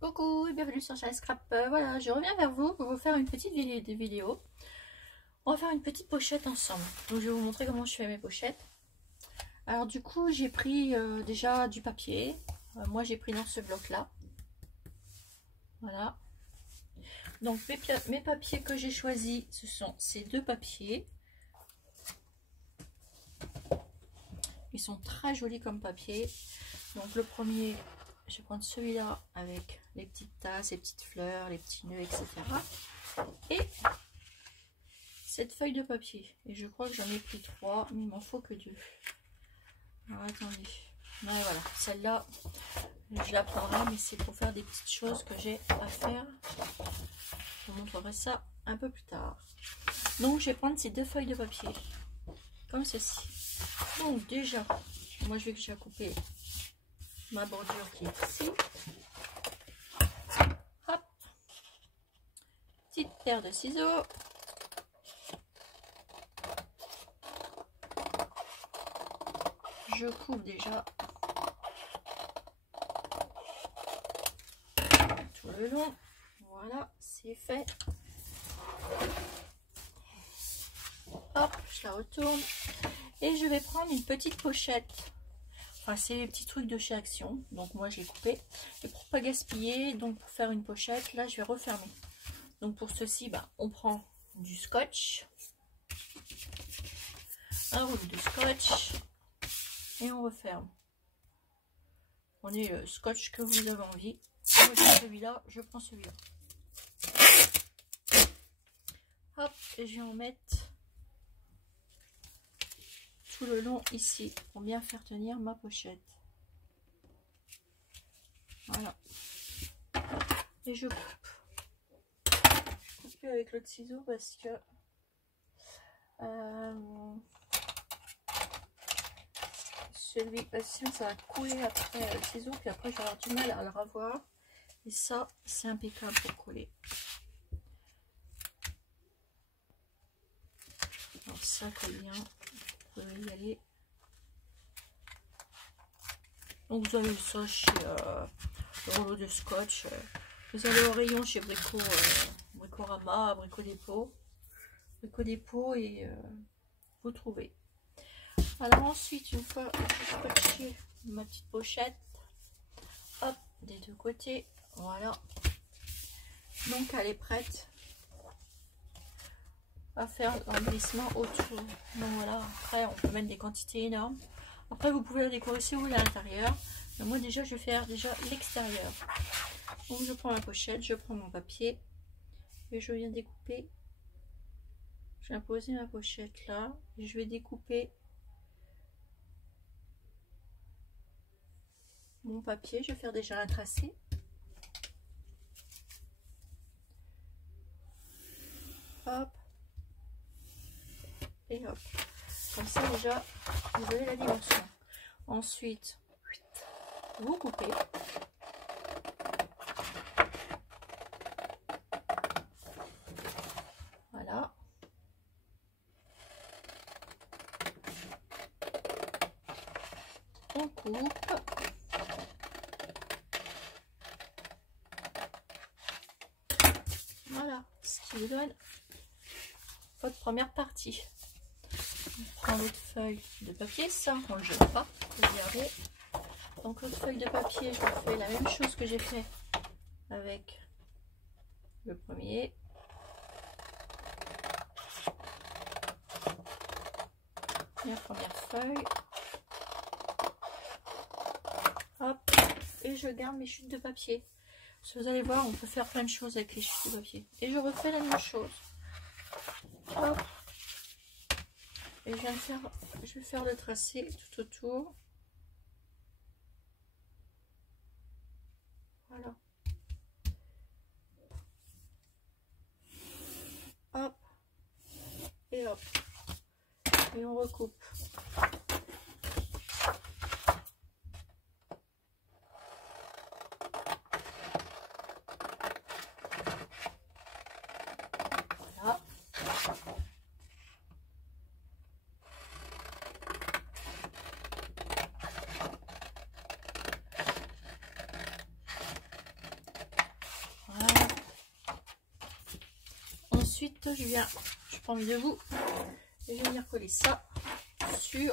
Coucou et bienvenue sur Shine Scrap. Voilà, je reviens vers vous pour vous faire une petite vidéo. On va faire une petite pochette ensemble. Donc je vais vous montrer comment je fais mes pochettes. Alors du coup j'ai pris déjà du papier. Moi j'ai pris dans ce bloc là. Voilà. Donc mes papiers que j'ai choisis, ce sont ces deux papiers. Ils sont très jolis comme papier. Donc le premier, je vais prendre celui-là avec les petites tasses, les petites fleurs, les petits nœuds, etc. Et cette feuille de papier. Et je crois que j'en ai pris 3, mais il m'en faut que 2. Alors attendez. Ouais, voilà, celle-là, je la prendrai, mais c'est pour faire des petites choses que j'ai à faire. Je vous montrerai ça un peu plus tard. Donc je vais prendre ces deux feuilles de papier, comme ceci. Donc déjà, moi je vais déjà couper ma bordure qui est ici. Hop, petite paire de ciseaux. Je coupe déjà tout le long. Voilà, c'est fait. Hop, je la retourne. Et je vais prendre une petite pochette. Enfin, c'est les petits trucs de chez Action. Donc moi, j'ai coupé. Et pour pas gaspiller, donc pour faire une pochette, là, je vais refermer. Donc pour ceci, on prend du scotch. Un rouleau de scotch. Et on referme. Prenez le scotch que vous avez envie. Moi j'ai celui-là, je prends celui-là. Hop, et je vais en mettre tout le long ici pour bien faire tenir ma pochette. Voilà. Et je coupe. Je coupe avec l'autre ciseau parce que sinon ça va couler après le ciseau, puis après je vais avoir du mal à le revoir. Et ça, c'est impeccable pour coller. Alors ça colle bien. Vous pouvez y aller. Donc vous avez ça chez le rouleau de scotch. Vous allez au rayon chez Bricorama, Brico Dépôt et vous trouvez. Alors ensuite, une fois que j'ai scotché ma petite pochette, hop, des deux côtés, voilà. Donc elle est prête à faire l'emplissement autour. Donc voilà, après on peut mettre des quantités énormes. Après vous pouvez la décorer si vous voulez à l'intérieur. Mais moi déjà je vais faire l'extérieur. Donc je prends ma pochette, je prends mon papier et je viens découper. Je viens poser ma pochette là et je vais découper mon papier. Je vais faire déjà un tracé. Hop. Et hop. Comme ça déjà vous avez la dimension. Ensuite vous coupez. Voilà. On coupe. Voilà ce qui vous donne votre première partie. On prend l'autre feuille de papier, ça on ne le jette pas, regardez. Donc l'autre feuille de papier, je fais la même chose que j'ai fait avec le premier. La première feuille. Hop, et je garde mes chutes de papier. Parce que vous allez voir, on peut faire plein de choses avec les chutes de papier. Et je refais la même chose. Hop. Et je vais faire le tracé tout autour. Voilà. Hop. Et hop. Et on recoupe. Voilà. Ensuite, je prends mes deux bouts et je vais venir coller ça sur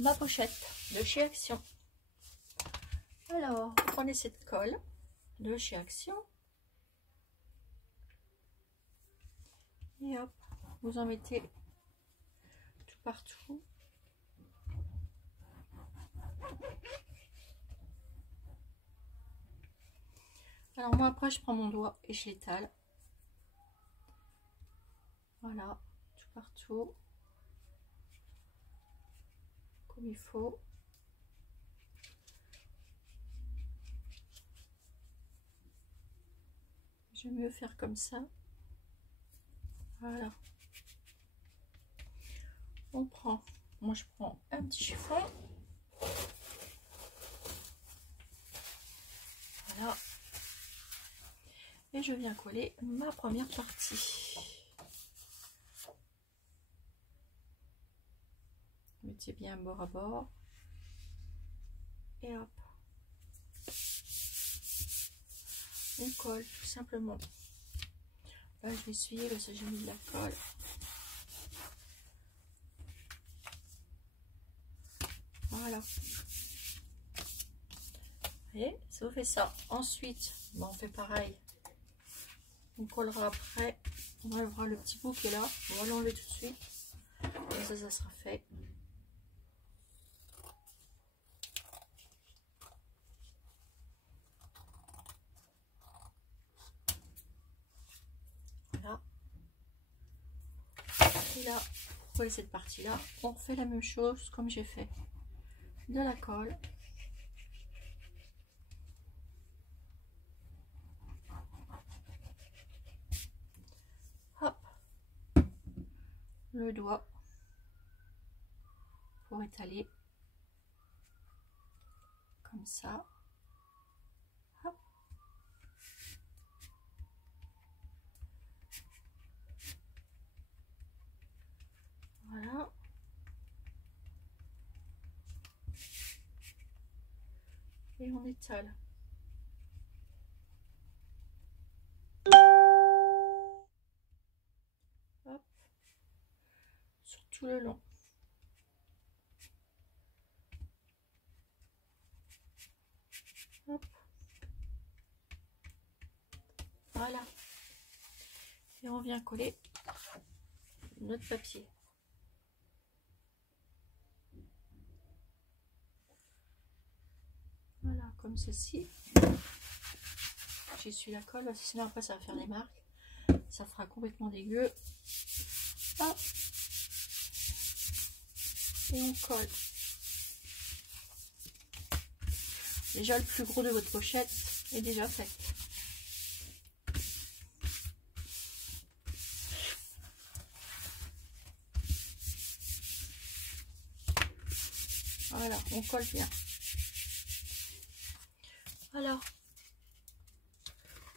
ma pochette de chez Action. Alors, vous prenez cette colle de chez Action et hop, vous en mettez tout partout. Alors moi après je prends mon doigt et je l'étale. Voilà, tout partout. Comme il faut. J'aime mieux faire comme ça. Voilà. Moi je prends un petit chiffon. Voilà. Et je viens coller ma première partie. Mettez bien bord à bord. Et hop. On colle tout simplement. Là je vais essuyer parce que j'ai mis de la colle. Voilà. Et ça vous fait ça. Ensuite, on fait pareil. On collera après. On enlèvera le petit bout qui est là. On va l'enlever tout de suite. Comme ça sera fait. Voilà. Et là, pour coller cette partie-là, on fait la même chose comme j'ai fait. De la colle. Hop. Le doigt pour étaler. Comme ça. Hop. Voilà. Et on étale. Hop. Sur tout le long. Hop. Voilà. Et on vient coller notre papier. Voilà, comme ceci. J'essuie la colle, sinon après ça va faire des marques. Ça fera complètement dégueu. Hop. Et on colle. Déjà le plus gros de votre pochette est déjà fait. Voilà, on colle bien. Alors,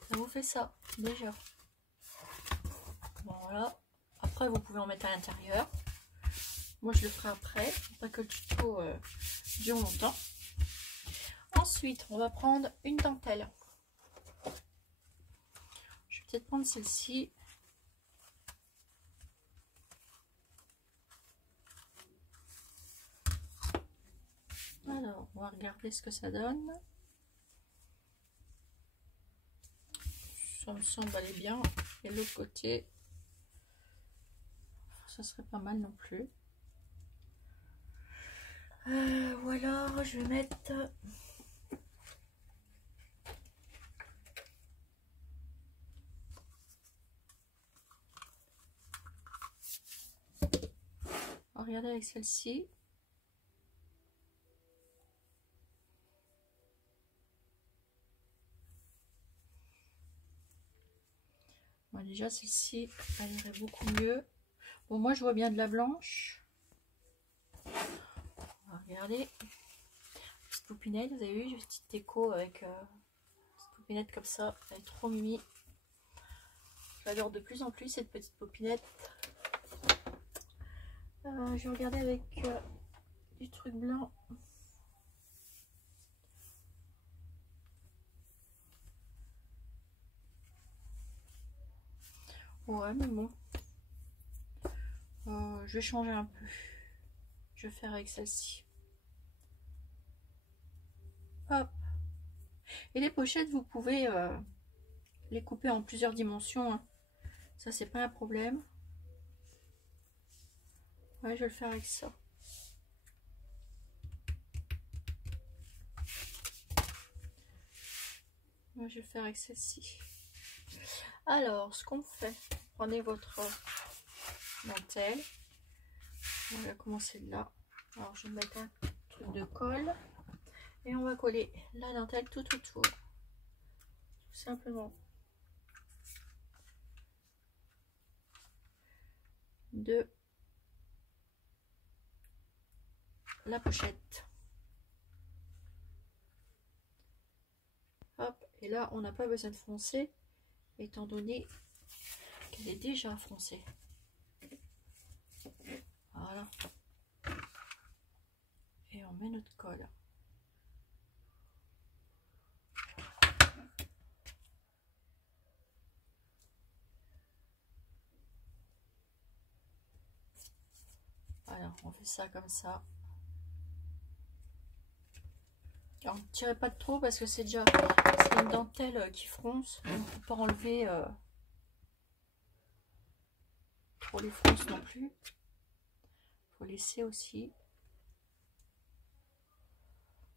ça vous fait ça déjà. Voilà. Après, vous pouvez en mettre à l'intérieur. Moi, je le ferai après, pas que le tuto dure longtemps. Ensuite, on va prendre une dentelle. Je vais peut-être prendre celle-ci. Alors, on va regarder ce que ça donne. Ça me semble aller bien. Et l'autre côté, ça serait pas mal non plus. Voilà, je vais mettre... On va regarder avec celle-ci. Bon, déjà, celle-ci, elle irait beaucoup mieux. Bon, moi, je vois bien de la blanche. On va regarder. Petite poupinette, vous avez vu, j'ai une petite déco avec petite poupinette comme ça. Elle est trop mimi. J'adore de plus en plus cette petite poupinette. Je vais regarder avec du truc blanc. Ouais, mais bon. Je vais changer un peu. Je vais faire avec celle-ci. Hop. Et les pochettes, vous pouvez les couper en plusieurs dimensions. Hein. Ça, c'est pas un problème. Ouais, je vais le faire avec ça. Ouais, je vais le faire avec celle-ci. Alors, ce qu'on fait, prenez votre dentelle. On va commencer de là. Alors, je vais mettre un truc de colle. Et on va coller la dentelle tout autour. Tout simplement. De la pochette. Hop, et là on n'a pas besoin de froncer étant donné qu'elle est déjà froncée. Voilà. Et on met notre colle. Alors on fait ça comme ça. Alors ne tirez pas de trop parce que c'est déjà une dentelle qui fronce. On ne peut pas enlever trop les fronces non plus. Il faut laisser aussi.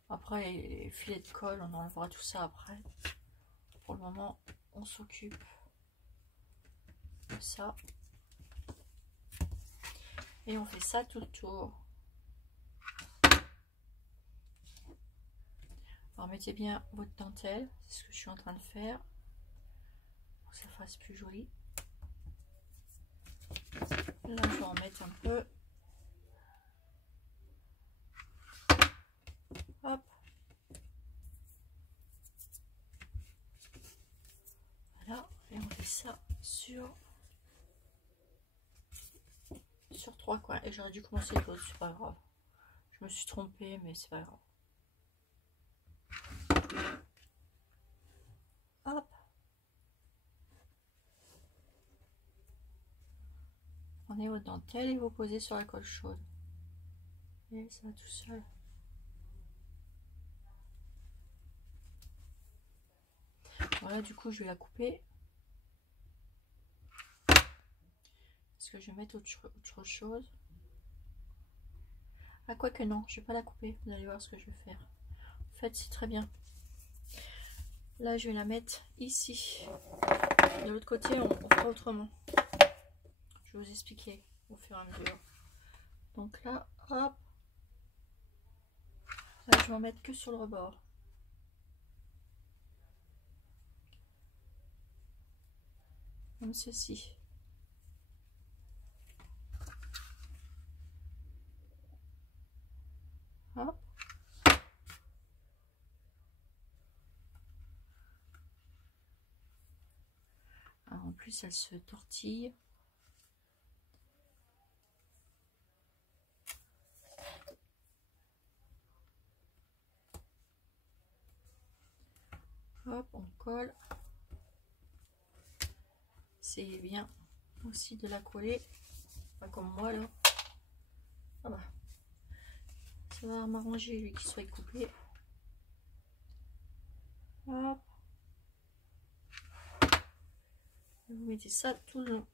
Après les filets de colle, on enlèvera tout ça après. Pour le moment, on s'occupe de ça. Et on fait ça tout le tour. Alors mettez bien votre dentelle, c'est ce que je suis en train de faire. Pour que ça fasse plus joli. Là, je vais en mettre un peu. Hop. Voilà. Et on fait ça sur 3 coins. Et j'aurais dû commencer l'autre, c'est pas grave. Je me suis trompée, mais c'est pas grave. Hop. Prenez votre dentelle et vous posez sur la colle chaude. Et ça va tout seul. Voilà, du coup, je vais la couper. Parce que je vais mettre autre chose. Ah, quoi que non, je vais pas la couper. Vous allez voir ce que je vais faire. En fait, c'est très bien. Là, je vais la mettre ici. De l'autre côté, on fera autrement. Je vais vous expliquer au fur et à mesure. Donc là, hop. Là, je vais en mettre que sur le rebord. Comme ceci. Hop. Alors, en plus, elle se tortille. Hop, on colle. Essayez bien aussi de la coller. Pas comme moi là. Ah bah. Ça va m'arranger lui qu'il soit coupé. Hop. Et vous mettez ça tout le long.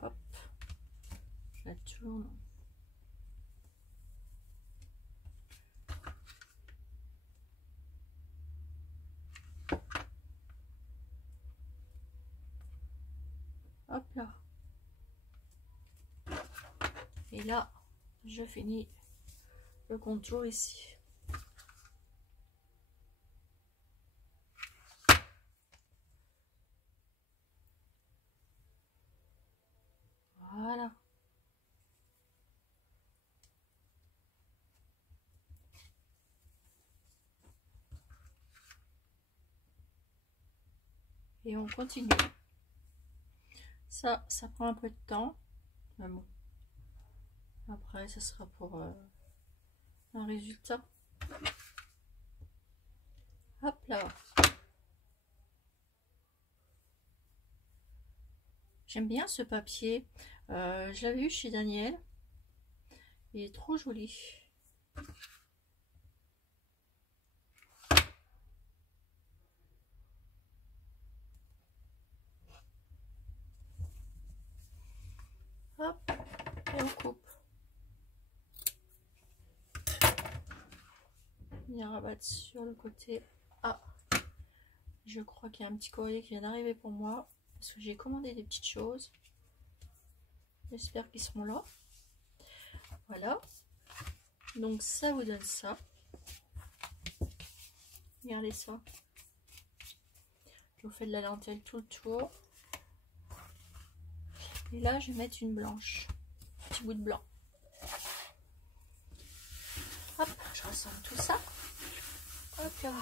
Hop. Je la tourne. Hop là. Et là, je finis le contour ici. Voilà. Et on continue. Ça prend un peu de temps. Mais bon. Après, ce sera pour un résultat. Hop là. J'aime bien ce papier. Je l'avais eu chez Daniel. Il est trop joli. Hop, et on coupe. Bien rabattre sur le côté. Ah, je crois qu'il y a un petit courrier qui vient d'arriver pour moi. Parce que j'ai commandé des petites choses. J'espère qu'ils seront là. Voilà. Donc ça vous donne ça. Regardez ça. Je vous fais de la dentelle tout le tour. Et là, je vais mettre une blanche. Un petit bout de blanc. Hop, je rassemble tout ça. Hop là.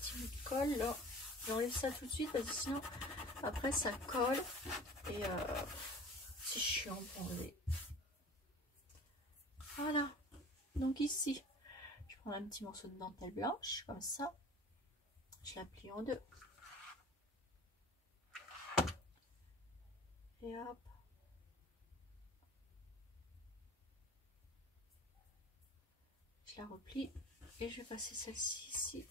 Petit bout de colle là. J'enlève ça tout de suite parce que sinon, après ça colle. Et c'est chiant pour enlever. Voilà. Donc ici, je prends un petit morceau de dentelle blanche, comme ça. Je la plie en deux. Et hop. Je la replie et je vais passer celle-ci ici.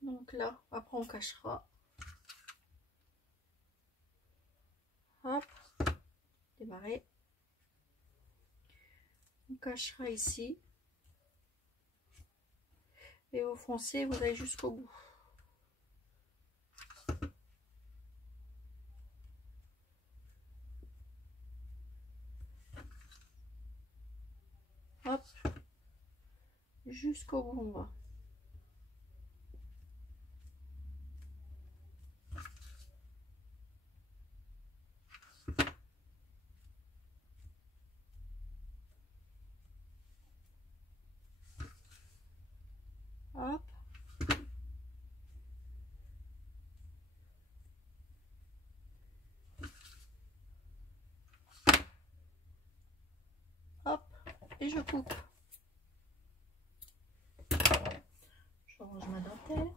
Donc là, après on cachera. Hop. Démarrer. On cachera ici. Et vous foncez, vous allez jusqu'au bout. Hop. Jusqu'au bout on va. Hop. Hop. Et je coupe. Je range ma dentelle.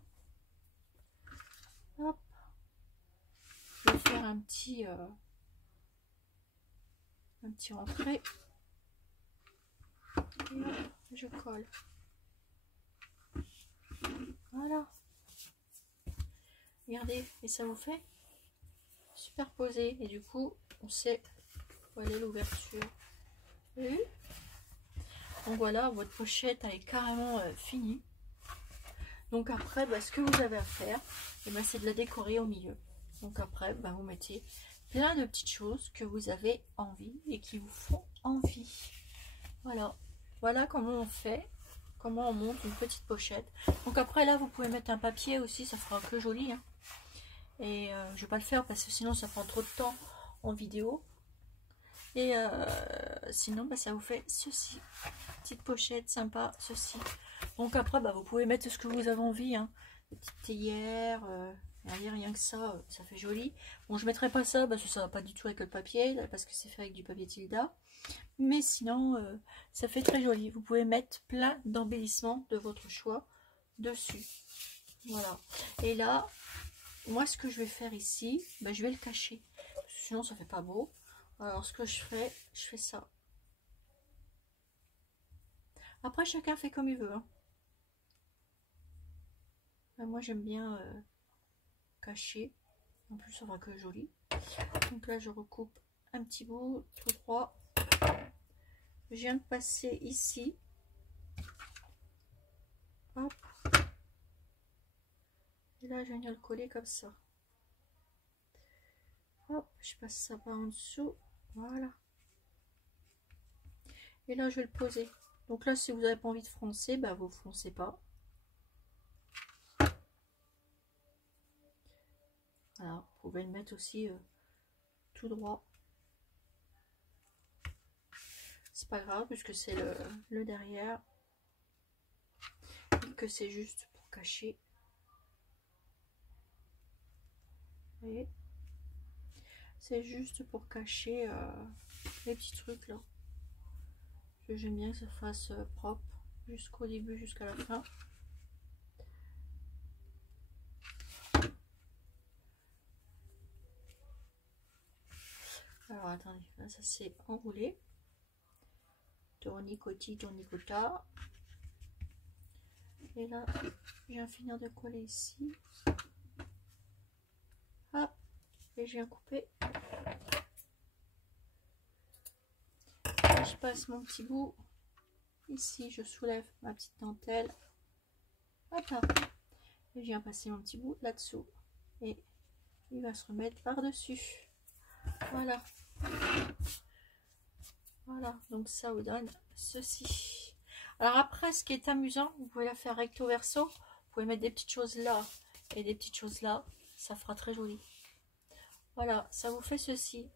Hop. Je vais faire un petit rentré. Et hop, je colle. Voilà. Regardez, et ça vous fait superposer. Et du coup, on sait où est l'ouverture. Donc voilà, votre pochette elle est carrément finie. Donc après, bah, ce que vous avez à faire, c'est de la décorer au milieu. Donc après, bah, vous mettez plein de petites choses que vous avez envie et qui vous font envie. Voilà. Voilà comment on fait, comment on monte une petite pochette. Donc après là, vous pouvez mettre un papier aussi, ça fera que joli. Hein. Et je vais pas le faire parce que sinon ça prend trop de temps en vidéo. Et sinon, bah, ça vous fait ceci. Petite pochette sympa, ceci. Donc après, bah, vous pouvez mettre ce que vous avez envie. Hein. Des petites théières, rien que ça, ça fait joli. Bon, je mettrai pas ça parce que ça va pas du tout avec le papier, parce que c'est fait avec du papier Tilda. Mais sinon, ça fait très joli. Vous pouvez mettre plein d'embellissements de votre choix dessus. Voilà. Et là, moi, ce que je vais faire ici, bah, je vais le cacher. Sinon, ça fait pas beau. Alors, ce que je fais ça. Après, chacun fait comme il veut. Hein. Moi, j'aime bien cacher. En plus, ça va que joli. Donc là, je recoupe un petit bout tout droit. Je viens de passer ici. Hop. Et là, je viens le coller comme ça. Hop, je passe ça par en dessous. Voilà. Et là, je vais le poser. Donc là, si vous n'avez pas envie de froncer, bah, vous ne froncez pas. Voilà, vous pouvez le mettre aussi tout droit. C'est pas grave, puisque c'est le derrière. Et que c'est juste pour cacher. Vous voyez? C'est juste pour cacher les petits trucs là. que j'aime bien que ça fasse propre jusqu'au début jusqu'à la fin. Alors attendez, là ça s'est enroulé. Tournicoti, tournicota. Et là, je viens finir de coller ici. Hop, et je viens couper. Et je passe mon petit bout. Ici, je soulève ma petite dentelle. Hop là. Et je viens passer mon petit bout là-dessous. Et il va se remettre par-dessus. Voilà. Voilà, donc ça vous donne ceci. Alors après, ce qui est amusant, vous pouvez la faire recto verso. Vous pouvez mettre des petites choses là et des petites choses là. Ça fera très joli. Voilà, ça vous fait ceci.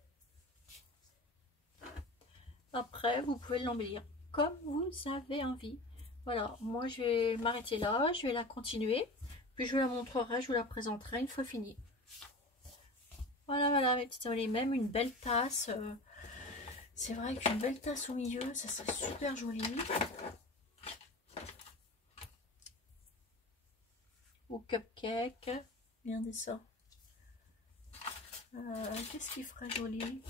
Après, vous pouvez l'embellir comme vous avez envie. Voilà, moi je vais m'arrêter là. Je vais la continuer. Puis je vous la montrerai, je vous la présenterai une fois finie. Voilà, voilà mes petites amies. Même une belle tasse. C'est vrai qu'une belle tasse au milieu, ça serait super joli. Ou cupcake. Regardez ça. Qu'est-ce qui ferait joli?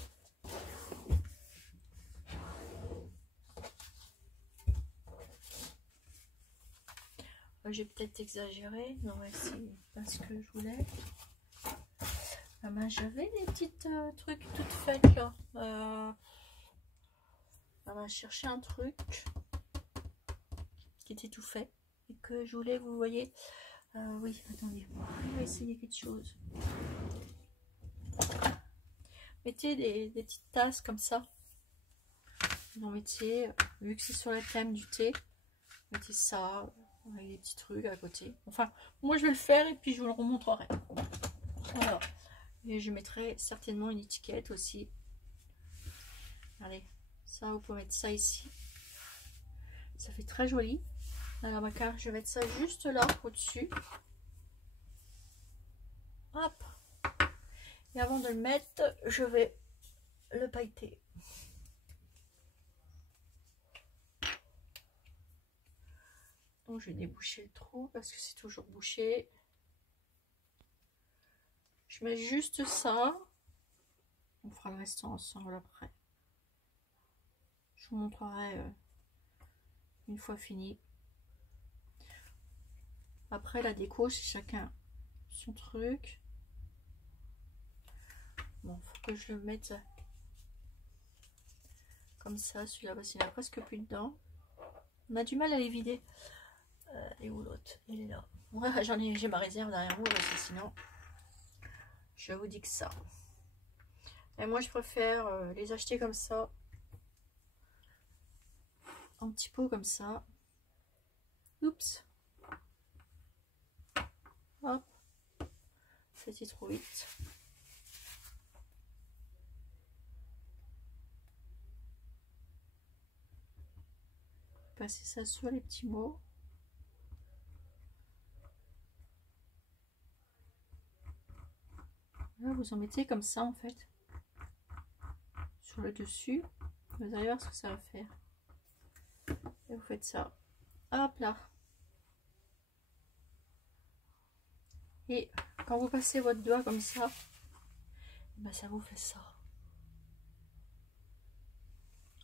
J'ai peut-être exagéré. Non, ouais, c'est pas ce que je voulais. Ah ben, j'avais des petites trucs toutes faites là. On va chercher un truc qui était tout fait et que je voulais, vous voyez. Oui, attendez, on va essayer quelque chose. Mettez des petites tasses comme ça. Vous en mettiez, vu que c'est sur le thème du thé, mettez ça avec des petits trucs à côté. Enfin, moi je vais le faire et puis je vous le remontrerai. Voilà. Et je mettrai certainement une étiquette aussi. Allez, ça vous pouvez mettre ça ici. Ça fait très joli. Alors ma carte, je vais mettre ça juste là au-dessus. Hop. Et avant de le mettre, je vais le pailleter. Donc je vais déboucher le trou parce que c'est toujours bouché. Je mets juste ça. On fera le reste ensemble après. Je vous montrerai une fois fini. Après la déco, c'est chacun son truc. Bon, faut que je le mette comme ça. Celui-là, parce qu'il n'y a presque plus dedans. On a du mal à les vider. Et où l'autre? Il est là. Ouais, j'ai ma réserve derrière moi parce que sinon, je vous dis que ça. Et moi, je préfère les acheter comme ça. En petit pot comme ça. Oups. Hop. C'était trop vite. Passer ça sur les petits mots. Là, vous en mettez comme ça en fait. Sur le dessus. Vous allez voir ce que ça va faire. Et vous faites ça. Hop là. Et quand vous passez votre doigt comme ça, ben ça vous fait ça.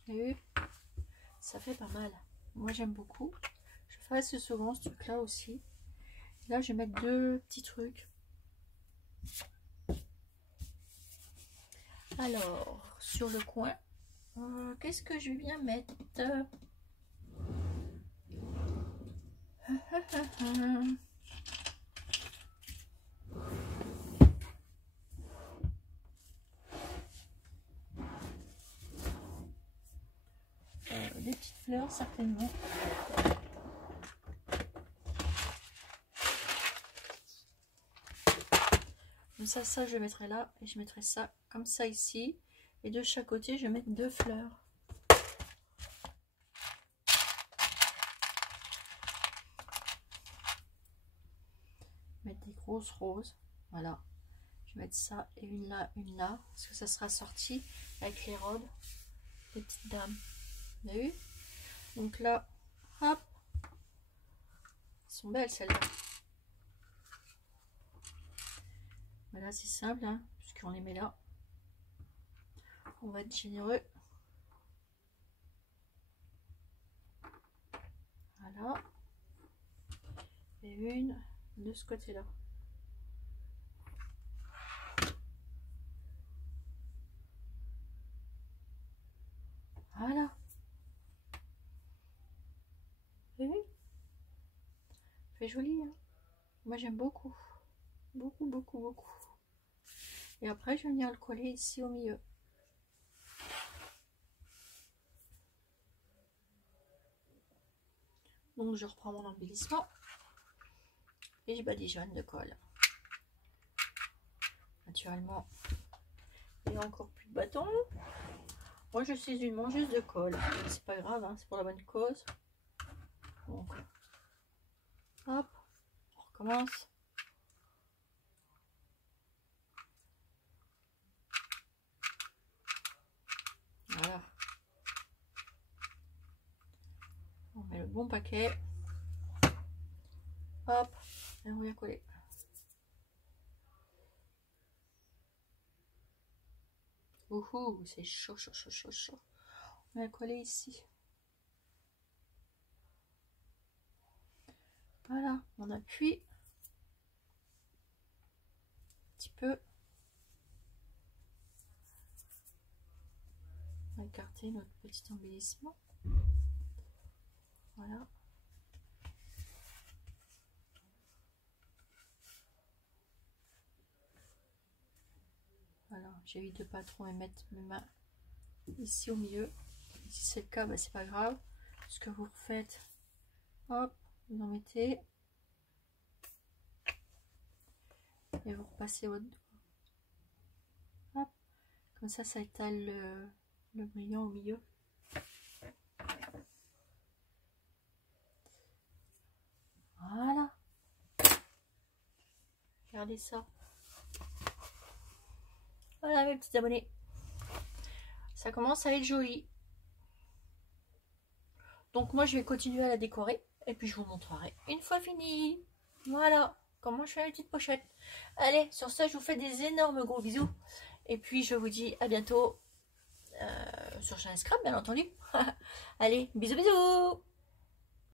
Vous avez vu? Ça fait pas mal. Moi j'aime beaucoup. Je ferai ce souvent ce truc là aussi. Là je vais mettre deux petits trucs. Alors sur le coin, qu'est-ce que je vais bien mettre? Des petites fleurs certainement. Comme ça je mettrai là et je mettrai ça comme ça ici. Et de chaque côté je vais mettre deux fleurs. Mettre des grosses roses. Voilà. Je vais mettre ça et une là. Parce que ça sera sorti avec les robes des petites dames. Vous avez vu? Donc là, hop, elles sont belles celles-là. Voilà, c'est simple, hein, puisqu'on les met là. On va être généreux. Voilà. Et une de ce côté-là. Voilà. Et oui. C'est joli, hein. Moi j'aime beaucoup. Beaucoup, beaucoup, beaucoup. Et après, je vais venir le coller ici au milieu. Donc je reprends mon embellissement et je badigeonne de colle. Naturellement, il n'y a encore plus de bâton. Moi je suis une mangeuse de colle. C'est pas grave, hein, c'est pour la bonne cause. Donc, hop, on recommence. Voilà. On met le bon paquet. Hop, et on vient coller. Ouhou, c'est chaud, chaud, chaud, chaud, chaud. On va coller ici. Voilà, on appuie un petit peu. On va écarter notre petit embellissement. Voilà. Voilà, j'évite de pas trop mettre mes mains ici au milieu. Si c'est le cas, bah, c'est pas grave. Ce que vous refaites, hop, vous en mettez et vous repassez votre doigt. Hop, comme ça étale le brillant au milieu. Voilà. Regardez ça. Voilà mes petits abonnés. Ça commence à être joli. Donc moi je vais continuer à la décorer et puis je vous montrerai une fois fini. Voilà comment je fais une petite pochette. Allez, sur ça je vous fais des énormes gros bisous et puis je vous dis à bientôt sur chaîne Scrap bien entendu. Allez, bisous bisous.